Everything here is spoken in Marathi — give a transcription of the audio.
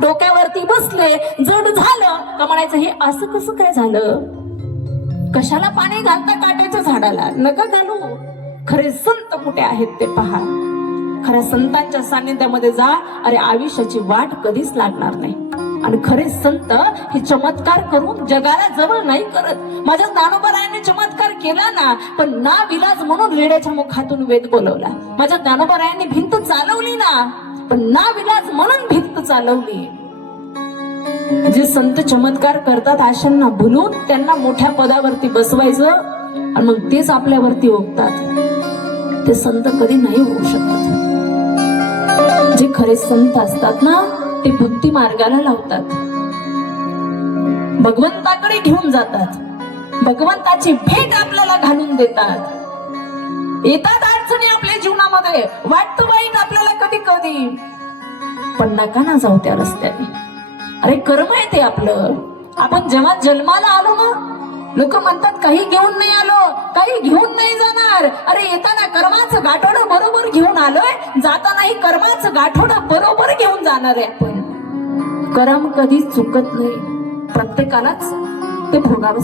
डोक्यावरती बसले, जड झालं का म्हणायचं हे असं कसं काय झालं? कशाला पाणी घालता काट्याच्या झाडाला? नका घालू. खरे संत कुठे आहेत ते पहा. खऱ्या संतांच्या सानिध्यामध्ये जा, अरे आयुष्याची वाट कधीच लागणार नाही. आणि खरे संत हे चमत्कार करून जगाला जवळ नाही करत. माझ्या ज्ञानोबारायांनी चमत्कार केला ना, पण ना विलाज म्हणून रेड्याच्या मुखातून वेद बोलवला. माझ्या ज्ञानोबारायांनी भिंत चालवली ना, पण ना विलाज म्हणून भिंत चालवली. जे संत चमत्कार करतात आशांना भुलून त्यांना मोठ्या पदावरती बसवायचं आणि मग तेच आपल्यावरती ओकतात. ते संत कधी नाही होऊ शकत. जे खरे संत असतात ना, ते भक्ती मार्गाला लावतात, भगवंताकडे घेऊन जातात, भगवंताची भेट आपल्याला घालून देतात. येतात अडचणी आपल्या जीवनामध्ये, वाटतं वाईट आपल्याला कधी कधी, पण नका ना जाऊ त्या रस्त्याने. अरे कर्म आहे ते आपलं. आपण जेव्हा जन्माला आलो ना, लोक म्हणतात काही घेऊन नाही आलो, काही घेऊन नाही जाणार. अरे येताना कर्माचं गाठोडं बरोबर घेऊन आलोय, जातानाही कर्माचं गाठोडं बरोबर घेऊन जाणार आहे आपण. कर्म कधी चुकत नाही, प्रत्येकालाच ते भोगावं